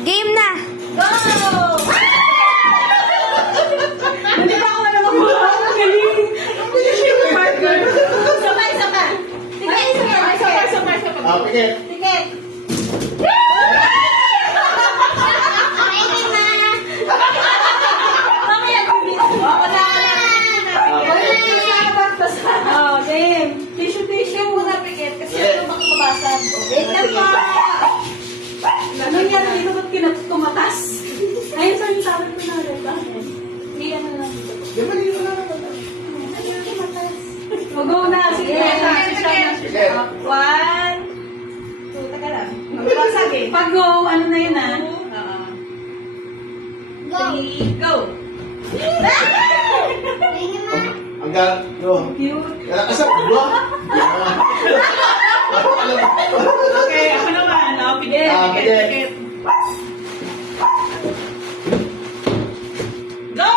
Game na! Go! Hindi pa ako alam ang mga galing. Partner. Sabay. Sabay. Pikit. Tiket. Mamaya, ako na. Oh, game. Tissue muna, Pikit. Kasi ito makakabasag. Wait lang po. Ano yan? Dito ba't tumatas? Ayun, saan yung sabi ko na rin? Bakit? Hindi ano lang dito. Di ba dito na naman? Ayun, tumatas. Mag-go na. Sige. Sige. 1, 2, taka lang. Magbasag eh. Pag go, ano na yun ah? Go! 3, go! Hanggang, no. Cute. Kaya kasap, diba? Okay, ako naman. Oh, Pikit. Go!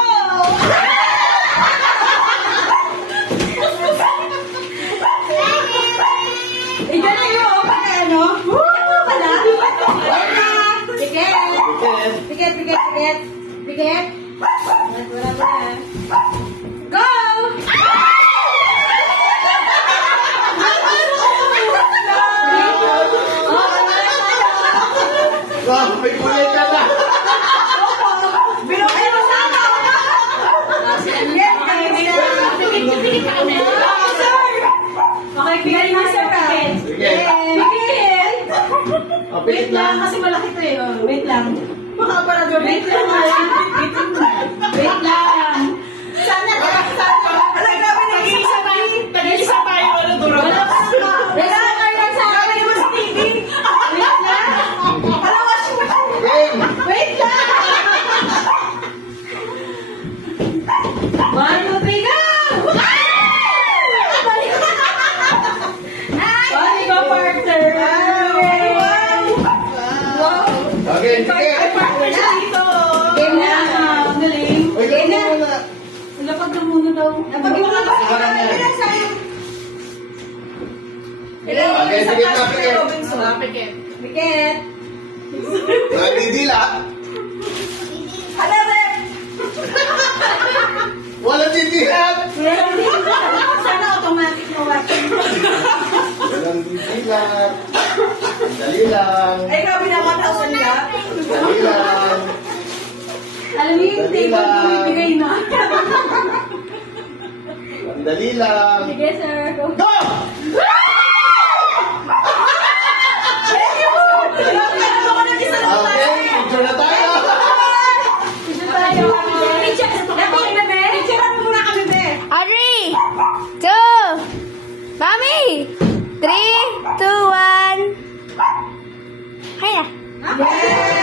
Ikaw na yun. Pag ano? Ito pala. Pikit. Wala. Go! Wow, may kulay ka na. Binukay mo sa ako! Okay, bigay na sir. Sige. Pikit! Pikit lang. Kasi malaki to eh. Oh, wait lang. Makaparador. Wait lang. Sana. Wala, grabe nag-iisa pa. Nag-iisa pa yung ulo duro. Wala ka yan sa akin. Wala mo sa TV. Wait lang. Wala washing machine. Game. Wait lang. 1, 2, 3, go! Bali go, partner. Wow. Okay, sige. Ay, partner siya dito. Game na. Ang galing. Uy, Game na. muna. Lapag na muna daw. Lapag mo na. Ilan sa'yo? Okay, sige na, Pikit. Pikit. Pikit. Nagdidila. Hala, Rep. Walang didilat. Sana automatic na watching. Walang didilat. Dali lang. Ay, grabe na 1,000 ka. Dali lang. Alam mo yung table ko bibigay na. Dali lang. Sige, sir. Go. Go! Okay, picture na tayo. Picture muna kami, be. Audrey! 2! Mami! 3, 2, 1. Kaya. Yes!